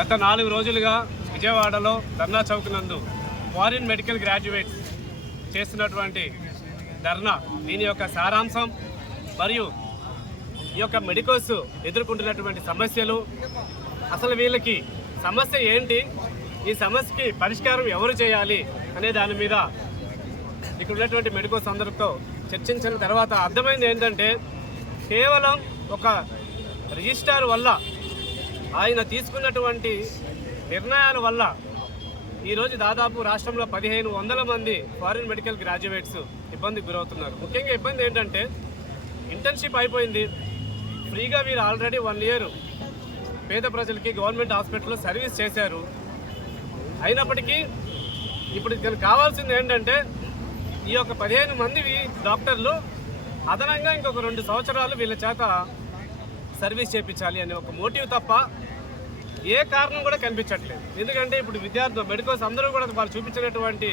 గత 4 రోజులుగా విజయవాడలో ధర్నా చౌక్ నందు ఫారిన్ మెడికల్ గ్రాడ్యుయేట్స్ చేస్తున్నటువంటి ధర్నా దీని యొక్క సారాంశం మరియు ఈ యొక్క మెడికోస్ ఎదుర్కొంటున్నటువంటి సమస్యలు, అసలు వీళ్ళకి సమస్య ఏంటి, ఈ సమస్యకి పరిష్కారం ఎవరు చేయాలి అనే దాని మీద ఇక్కడ ఉన్నటువంటి మెడికోస్ అందరితో చర్చించిన తర్వాత అర్థమైంది ఏంటంటే కేవలం ఒక రిజిస్ట్రార్ వల్ల ఆయన తీసుకున్నటువంటి నిర్ణయాల వల్ల ఈరోజు దాదాపు రాష్ట్రంలో 1500 మంది ఫారిన్ మెడికల్ గ్రాడ్యుయేట్స్ ఇబ్బందికి గురవుతున్నారు. ముఖ్యంగా ఇబ్బంది ఏంటంటే ఇంటర్న్షిప్ అయిపోయింది, ఫ్రీగా వీరు ఆల్రెడీ 1 ఇయర్ పేద ప్రజలకి గవర్నమెంట్ హాస్పిటల్లో సర్వీస్ చేశారు. అయినప్పటికీ ఇప్పుడు దీనికి కావాల్సింది ఏంటంటే ఈ యొక్క 15 మంది డాక్టర్లు అదనంగా ఇంకొక 2 సంవత్సరాలు వీళ్ళ చేత సర్వీస్ చేయించాలి అనే ఒక మోటివ్ తప్ప ఏ కారణం కూడా కనిపించట్లేదు. ఎందుకంటే ఇప్పుడు విద్యార్థులు మెడికోస్ అందరూ కూడా వాళ్ళు చూపించినటువంటి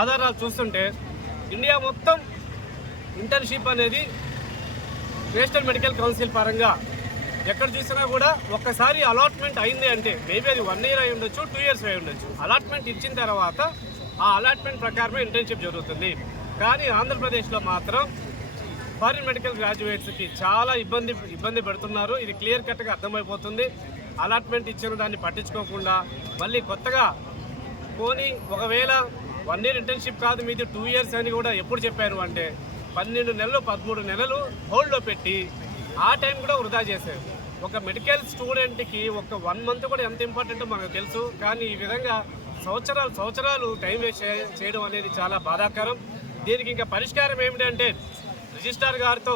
ఆధారాలు చూస్తుంటే ఇండియా మొత్తం ఇంటర్న్షిప్ అనేది నేషనల్ మెడికల్ కౌన్సిల్ పరంగా ఎక్కడ చూసినా కూడా ఒక్కసారి అలాట్మెంట్ అయింది అంటే మేబీ అది 1 ఇయర్ అయి ఉండొచ్చు, 2 ఇయర్స్ అయి ఉండొచ్చు. అలాట్మెంట్ ఇచ్చిన తర్వాత ఆ అలాట్మెంట్ ప్రకారమే ఇంటర్న్షిప్ జరుగుతుంది. కానీ ఆంధ్రప్రదేశ్లో మాత్రం ఫారిన్ మెడికల్ గ్రాడ్యుయేట్స్కి చాలా ఇబ్బంది పెడుతున్నారు. ఇది క్లియర్ కట్గా అర్థమైపోతుంది. అలాట్మెంట్ ఇచ్చిన దాన్ని పట్టించుకోకుండా మళ్ళీ కొత్తగా పోనీ ఒకవేళ 1 ఇయర్ ఇంటర్న్షిప్ కాదు మీది 2 ఇయర్స్ అని కూడా ఎప్పుడు చెప్పారు అంటే 12 నెలలు 13 నెలలు హోల్డ్లో పెట్టి ఆ టైం కూడా వృధా చేశారు. ఒక మెడికల్ స్టూడెంట్కి ఒక 1 మంత్ కూడా ఎంత ఇంపార్టెంటో మనకు తెలుసు. కానీ ఈ విధంగా సంవత్సరాలు టైం వేస్ట్ చేయడం అనేది చాలా బాధాకరం. దీనికి ఇంకా పరిష్కారం ఏమిటంటే రిజిస్ట్రార్ గారితో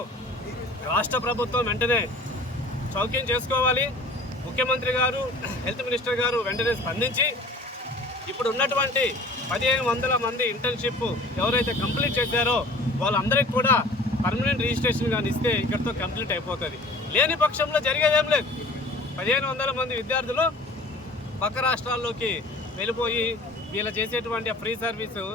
రాష్ట్ర ప్రభుత్వం వెంటనే చౌక్యం చేసుకోవాలి. ముఖ్యమంత్రి గారు, హెల్త్ మినిస్టర్ గారు వెంటనే స్పందించి ఇప్పుడు ఉన్నటువంటి 1500 మంది ఇంటర్న్షిప్ ఎవరైతే కంప్లీట్ చేశారో వాళ్ళందరికీ కూడా పర్మనెంట్ రిజిస్ట్రేషన్ కానీ ఇస్తే ఇక్కడితో కంప్లీట్ అయిపోతుంది. లేని పక్షంలో జరిగేదేం లేదు. 1500 మంది విద్యార్థులు పక్క రాష్ట్రాల్లోకి వెళ్ళిపోయి వీళ్ళు చేసేటువంటి ఫ్రీ సర్వీసు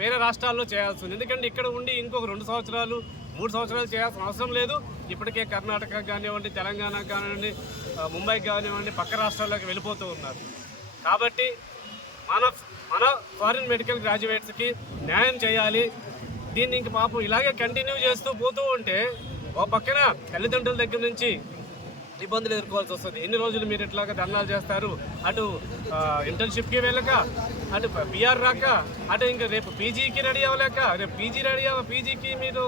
వేరే రాష్ట్రాల్లో చేయాల్సి ఉంది. ఎందుకంటే ఇక్కడ ఉండి ఇంకొక 2 సంవత్సరాలు 3 సంవత్సరాలు చేయాల్సిన అవసరం లేదు. ఇప్పటికే కర్ణాటక కానివ్వండి, తెలంగాణ కానివ్వండి, ముంబైకి కానివ్వండి, పక్క రాష్ట్రాల్లోకి వెళ్ళిపోతూ ఉన్నారు. కాబట్టి మన ఫారిన్ మెడికల్ గ్రాడ్యుయేట్స్కి న్యాయం చేయాలి. దీన్ని ఇంక పాపం ఇలాగే కంటిన్యూ చేస్తూ పోతూ ఉంటే ఓ పక్కన తల్లిదండ్రుల దగ్గర నుంచి ఇబ్బందులు ఎదుర్కోవాల్సి వస్తుంది. ఎన్ని రోజులు మీరు ఇట్లాగా ధర్నాలు చేస్తారు, అటు ఇంటర్న్షిప్కి వెళ్ళక, అటు పిఆర్ రాక, అటు ఇంకా రేపు పీజీకి రెడీ అవ్వలేక, రేపు పీజీకి మీరు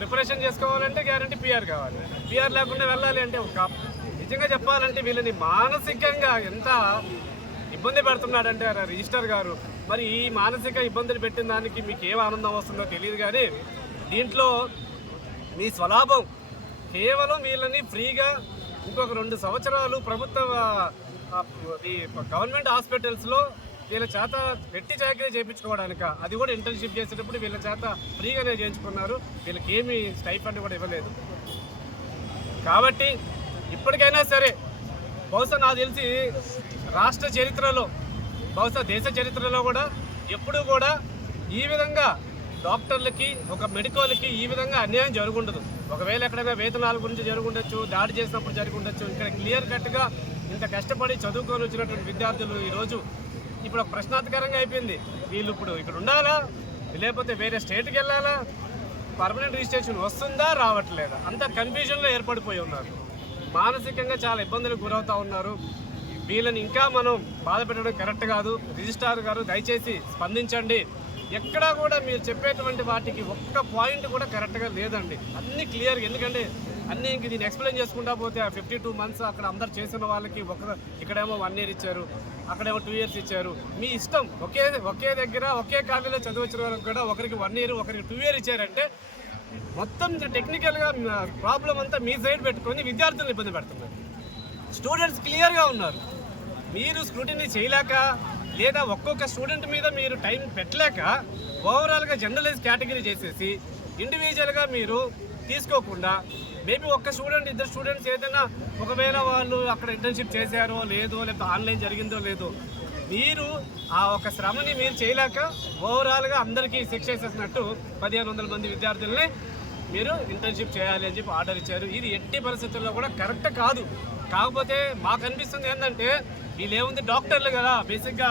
ప్రిపరేషన్ చేసుకోవాలంటే గ్యారంటీ పిఆర్ కావాలి. పిఆర్ లేకుండా వెళ్ళాలి అంటే నిజంగా చెప్పాలంటే వీళ్ళని మానసికంగా ఎంత ఇబ్బంది పెడుతున్నాడంటే రిజిస్టర్ గారు. మరి ఈ మానసిక ఇబ్బందులు పెట్టిన దానికి మీకు ఏం ఆనందం వస్తుందో తెలియదు. కానీ దీంట్లో మీ స్వలాభం కేవలం వీళ్ళని ఫ్రీగా ఇంకొక 2 సంవత్సరాలు ప్రభుత్వ ఈ గవర్నమెంట్ హాస్పిటల్స్లో వీళ్ళ చేత పెట్టి చాకరీ చేయించుకోవడానిక, అది కూడా ఇంటర్న్షిప్ చేసేటప్పుడు వీళ్ళ చేత ఫ్రీగానే చేయించుకున్నారు. వీళ్ళకి ఏమీ స్టైఫండ్ కూడా ఇవ్వలేదు. కాబట్టి ఇప్పటికైనా సరే బహుశా నాకు తెలిసి రాష్ట్ర చరిత్రలో, బహుశా దేశ చరిత్రలో కూడా ఎప్పుడూ కూడా ఈ విధంగా డాక్టర్లకి, ఒక మెడికల్కి ఈ విధంగా అన్యాయం జరుగుండదు. ఒకవేళ ఎక్కడైనా వేతనాల గురించి జరుగుండొచ్చు, దాడి చేసినప్పుడు జరుగుండొచ్చు. ఇక్కడ క్లియర్ కట్గా ఇంత కష్టపడి చదువుకొని వచ్చినటువంటి విద్యార్థులు ఈరోజు ఇప్పుడు ఒక ప్రశ్నార్థకరంగా అయిపోయింది. వీళ్ళు ఇప్పుడు ఇక్కడ ఉండాలా, లేకపోతే వేరే స్టేట్కి వెళ్ళాలా, పర్మనెంట్ రిజిస్ట్రేషన్ వస్తుందా రావట్లేదా, అంత కన్ఫ్యూజన్లో ఏర్పడిపోయి ఉన్నారు. మానసికంగా చాలా ఇబ్బందులకు గురవుతూ ఉన్నారు. వీళ్ళని ఇంకా మనం బాధ పెట్టడం కరెక్ట్ కాదు. రిజిస్ట్రార్ గారు దయచేసి స్పందించండి. ఎక్కడా కూడా మీరు చెప్పేటువంటి వాటికి ఒక్క పాయింట్ కూడా కరెక్ట్గా లేదండి. అన్నీ క్లియర్. ఎందుకంటే అన్నీ ఇంక దీన్ని ఎక్స్ప్లెయిన్ చేసుకుంటా పోతే 52 months అక్కడ అందరు చేసిన వాళ్ళకి ఇక్కడేమో 1 year ఇచ్చారు, అక్కడేమో 2 years ఇచ్చారు. మీ ఇష్టం. ఒకే దగ్గర ఒకే కాలేజీలో చదివించిన వాళ్ళకి కూడా ఒకరికి 1 year, ఒకరికి 2 year ఇచ్చారంటే మొత్తం టెక్నికల్గా ప్రాబ్లం అంతా మీ సైడ్ పెట్టుకొని విద్యార్థులను ఇబ్బంది పెడుతున్నారు. స్టూడెంట్స్ క్లియర్గా ఉన్నారు. మీరు స్క్రూటినీ చేయలేక, లేదా ఒక్కొక్క స్టూడెంట్ మీద మీరు టైం పెట్టలేక ఓవరాల్గా జనరలైజ్ కేటగిరీ చేసేసి ఇండివిజువల్గా మీరు తీసుకోకుండా మేబీ ఒక్క స్టూడెంట్, 2 స్టూడెంట్స్ ఏదైనా ఒకవేళ వాళ్ళు అక్కడ ఇంటర్న్షిప్ చేశారో లేదో, లేకపోతే ఆన్లైన్ జరిగిందో లేదో, మీరు ఆ ఒక శ్రమని మీరు చేయలేక ఓవరాల్గా అందరికీ శిక్ష వేసేసినట్టు 1500 మంది విద్యార్థుల్ని మీరు ఇంటర్న్షిప్ చేయాలి అని చెప్పి ఆర్డర్ ఇచ్చారు. ఇది ఎట్టి పరిస్థితుల్లో కూడా కరెక్ట్ కాదు. కాకపోతే మాకు అనిపిస్తుంది ఏంటంటే వీళ్ళు ఏముంది డాక్టర్లు కదా, బేసిక్గా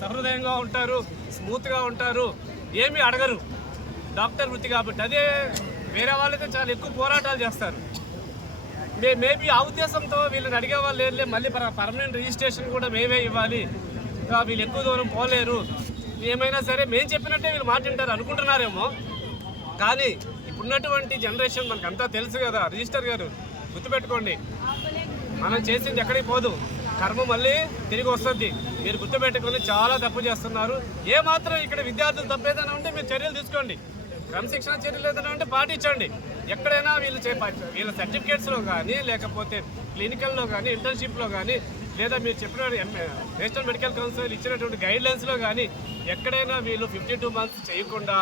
సహృదయంగా ఉంటారు, స్మూత్గా ఉంటారు, ఏమీ అడగరు డాక్టర్ వృత్తి కాబట్టి. అదే వేరే వాళ్ళైతే చాలా ఎక్కువ పోరాటాలు చేస్తారు. మేబీ ఆ ఉద్దేశంతో వీళ్ళని అడిగే వాళ్ళు ఏం మళ్ళీ పర్మనెంట్ రిజిస్ట్రేషన్ కూడా మేమే ఇవ్వాలి, వీళ్ళు ఎక్కువ దూరం పోలేరు, ఏమైనా సరే మేము చెప్పినట్టే వీళ్ళు మాట్లాడతారు అనుకుంటున్నారేమో. కానీ ఇప్పుడున్నటువంటి జనరేషన్ మనకంతా తెలుసు కదా. రిజిస్టర్ గారు గుర్తుపెట్టుకోండి, మనం చేసింది ఎక్కడికి పోదు, కర్మ మళ్ళీ తిరిగి వస్తుంది. మీరు గుర్తుపెట్టుకొని చాలా తప్పు చేస్తున్నారు. ఏమాత్రం ఇక్కడ విద్యార్థులు తప్పేదైనా ఉంటే మీరు చర్యలు తీసుకోండి, క్రమశిక్షణ చర్యలు ఏదైనా ఉంటే పాటించండి. ఎక్కడైనా వీళ్ళ సర్టిఫికేట్స్లో కానీ, లేకపోతే క్లినికల్లో కానీ, ఇంటర్న్షిప్లో కానీ, లేదా మీరు చెప్పిన నేషనల్ మెడికల్ కౌన్సిల్ ఇచ్చినటువంటి గైడ్లైన్స్లో కానీ ఎక్కడైనా వీళ్ళు 52 months చేయకుండా,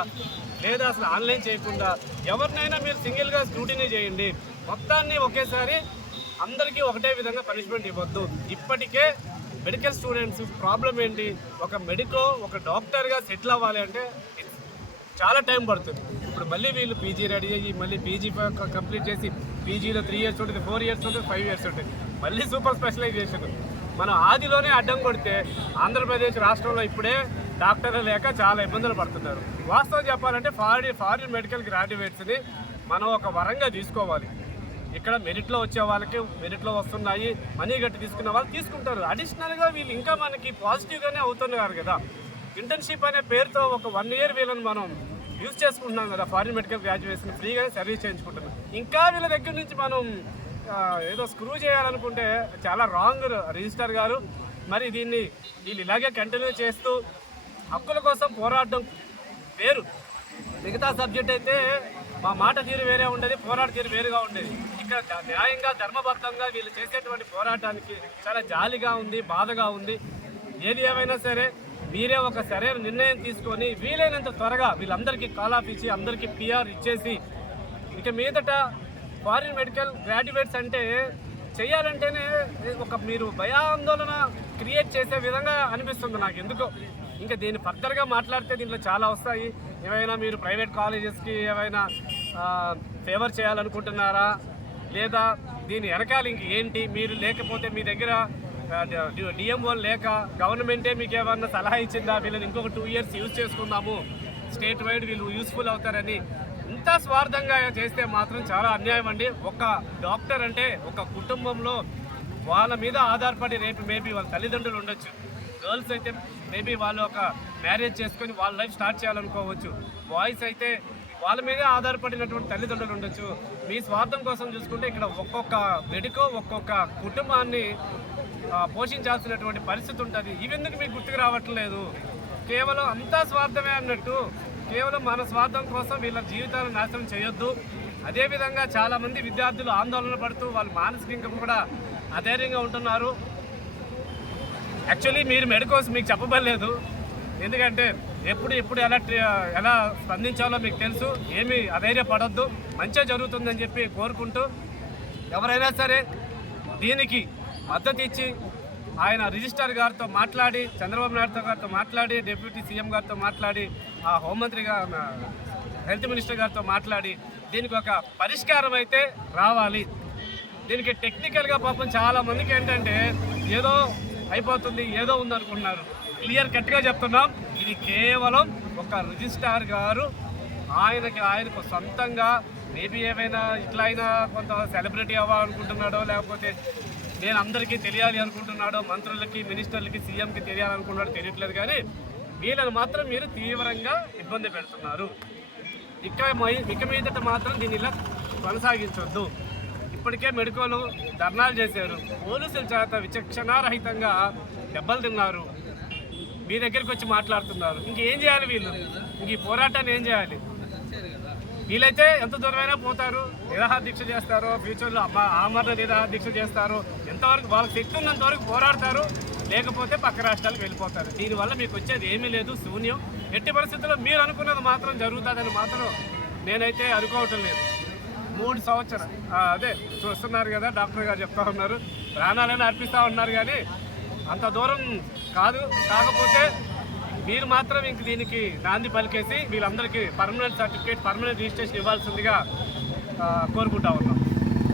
లేదా అసలు ఆన్లైన్ చేయకుండా ఎవరినైనా మీరు సింగిల్గా స్క్రూటినీ చేయండి. మొత్తాన్ని ఒకేసారి అందరికీ ఒకటే విధంగా పనిష్మెంట్ ఇవ్వద్దు. ఇప్పటికే మెడికల్ స్టూడెంట్స్ ప్రాబ్లం ఏంటి, ఒక డాక్టర్గా సెటిల్ అవ్వాలి అంటే చాలా టైం పడుతుంది. ఇప్పుడు మళ్ళీ వీళ్ళు పీజీ రెడీ అయ్యి మళ్ళీ పీజీ కంప్లీట్ చేసి పీజీలో 3 years ఉంటుంది, 4 years ఉంటుంది, 5 years ఉంటుంది, మళ్ళీ సూపర్ స్పెషలైజేషన్. మనం ఆదిలోనే అడ్డం కొడితే ఆంధ్రప్రదేశ్ రాష్ట్రంలో ఇప్పుడే డాక్టర్లు లేక చాలా ఇబ్బందులు పడుతున్నారు. వాస్తవం చెప్పాలంటే ఫారిన్ మెడికల్ గ్రాడ్యుయేట్స్ని మనం ఒక వరంగా తీసుకోవాలి. ఇక్కడ మెరిట్లో వచ్చే వాళ్ళకి మెరిట్లో వస్తున్నాయి, మనీ గట్టి తీసుకున్న వాళ్ళు తీసుకుంటారు. అడిషనల్గా వీళ్ళు ఇంకా మనకి పాజిటివ్గానే అవుతున్నారు కదా. ఇంటర్న్షిప్ అనే పేరుతో ఒక 1 year వీళ్ళని మనం యూజ్ చేసుకుంటున్నాం కదా. ఫారిన్ మెడికల్ గ్రాడ్యుయేషన్ ఫ్రీగానే సర్వీస్ చేయించుకుంటున్నాం. ఇంకా వీళ్ళ దగ్గర నుంచి మనం ఏదో స్క్రూ చేయాలనుకుంటే చాలా రాంగ్ రిజిస్టర్ గారు. మరి దీన్ని వీళ్ళు ఇలాగే కంటిన్యూ చేస్తూ హక్కుల కోసం పోరాడడం వేరు. మిగతా సబ్జెక్ట్ అయితే మా మాట తీరు వేరే ఉండేది, పోరాట తీరు వేరుగా ఉండేది. ఇక్కడ న్యాయంగా ధర్మబద్ధంగా వీళ్ళు చేసేటువంటి పోరాటానికి చాలా జాలిగా ఉంది, బాధగా ఉంది. ఏది ఏమైనా సరే మీరే ఒక సరైన నిర్ణయం తీసుకొని వీలైనంత త్వరగా వీళ్ళందరికీ కాల్ ఆఫ్ ఇచ్చి అందరికీ PR ఇచ్చేసి, ఇక మీదట ఫారిన్ మెడికల్ గ్రాడ్యుయేట్స్ అంటే చేయాలంటేనే మీరు భయాందోళన క్రియేట్ చేసే విధంగా అనిపిస్తుంది నాకు ఎందుకో. ఇంకా దీన్ని ఫర్దర్గా మాట్లాడితే దీంట్లో చాలా వస్తాయి. ఏమైనా మీరు ప్రైవేట్ కాలేజెస్కి ఏమైనా ఫేవర్ చేయాలనుకుంటున్నారా, లేదా దీని వెనకాల ఇంక ఏంటి, మీరు లేకపోతే మీ దగ్గర డిఎంఓ లేక గవర్నమెంటే మీకు ఏమన్నా సలహా ఇచ్చిందా, వీళ్ళని ఇంకొక 2 years యూజ్ చేసుకుందాము, స్టేట్ వైడ్ వీళ్ళు యూస్ఫుల్ అవుతారని ఇంత స్వార్థంగా చేస్తే మాత్రం చాలా అన్యాయం అండి. ఒక డాక్టర్ అంటే ఒక కుటుంబంలో వాళ్ళ మీద ఆధారపడి రేపు మేబీ వాళ్ళ తల్లిదండ్రులు ఉండొచ్చు. గర్ల్స్ అయితే మేబీ వాళ్ళు ఒక మ్యారేజ్ చేసుకొని వాళ్ళ లైఫ్ స్టార్ట్ చేయాలనుకోవచ్చు. బాయ్స్ అయితే వాళ్ళ మీదే ఆధారపడినటువంటి తల్లిదండ్రులు ఉండొచ్చు. మీ స్వార్థం కోసం చూసుకుంటే ఇక్కడ ఒక్కొక్క కుటుంబాన్ని పోషించాల్సినటువంటి పరిస్థితి ఉంటుంది. ఇవెందుకు మీకు గుర్తుకు రావట్లేదు? కేవలం అంతా స్వార్థమే అన్నట్టు కేవలం మన స్వార్థం కోసం వీళ్ళ జీవితాలను నాశనం చేయొద్దు. అదేవిధంగా చాలామంది విద్యార్థులు ఆందోళన పడుతూ వాళ్ళు మానసికంగా కూడా అధైర్యంగా ఉంటున్నారు. యాక్చువల్లీ మీరు మెడికోస్ మీకు చెప్పబడలేదు, ఎందుకంటే ఎప్పుడు ఎలా స్పందించాలో మీకు తెలుసు. ఏమీ అధైర్యపడొద్దు, మంచిగా జరుగుతుందని చెప్పి కోరుకుంటూ ఎవరైనా సరే దీనికి మద్దతు ఇచ్చి ఆయన రిజిస్ట్రార్ గారితో మాట్లాడి, చంద్రబాబు నాయుడు గారితో మాట్లాడి, డిప్యూటీ సీఎం గారితో మాట్లాడి, ఆ హోంమంత్రి హెల్త్ మినిస్టర్ గారితో మాట్లాడి దీనికి ఒక పరిష్కారం అయితే రావాలి. దీనికి టెక్నికల్గా పాపం చాలామందికి ఏంటంటే ఏదో అయిపోతుంది, ఏదో ఉందనుకుంటున్నారు. క్లియర్ కట్గా చెప్తున్నాం, ఇది కేవలం ఒక రిజిస్ట్రార్ గారు ఆయనకు సొంతంగా మేబీ ఏమైనా ఇట్లా అయినా కొంత సెలబ్రిటీ అవ్వాలనుకుంటున్నాడో, లేకపోతే నేను అందరికీ తెలియాలి అనుకుంటున్నాడో, మంత్రులకి, మినిస్టర్లకి, సీఎంకి తెలియాలనుకుంటున్నాడో తెలియట్లేదు. కానీ వీళ్ళని మాత్రం మీరు తీవ్రంగా ఇబ్బంది పెడుతున్నారు. ఇక మీదట మాత్రం దీన్ని ఇలా కొనసాగించొద్దు. ఇప్పటికే మెడికోలు ధర్నాలు చేశారు, పోలీసుల చేత విచక్షణారహితంగా దెబ్బలు తిన్నారు, మీ దగ్గరికి వచ్చి మాట్లాడుతున్నారు. ఇంకేం చేయాలి వీళ్ళు? ఇంక ఈ పోరాటాన్ని ఏం చేయాలి? వీళ్ళైతే ఎంత దూరమైనా పోతారు, నిరాహార దీక్ష చేస్తారో, ఫ్యూచర్లో ఆమరణ నిరాహార దీక్ష చేస్తారో, ఎంతవరకు వాళ్ళకి శక్తి ఉన్నంత వరకు పోరాడతారు, లేకపోతే పక్క రాష్ట్రాలకు వెళ్ళిపోతారు. దీనివల్ల మీకు వచ్చేది ఏమీ లేదు, శూన్యం. ఎట్టి పరిస్థితుల్లో మీరు అనుకున్నది మాత్రం జరుగుతుందని మాత్రం నేనైతే అనుకోవటం లేదు. 3 సంవత్సరాలు అదే చూస్తున్నారు కదా, డాక్టర్ గారు చెప్తా ఉన్నారు, ప్రాణాలను అర్పిస్తూ ఉన్నారు. కానీ అంత దూరం కాదు. కాకపోతే మీరు మాత్రం ఇంక దీనికి నాంది పలికేసి వీళ్ళందరికీ పర్మనెంట్ సర్టిఫికేట్, పర్మనెంట్ రిజిస్ట్రేషన్ ఇవ్వాల్సిందిగా కోరుకుంటా ఉన్నాం.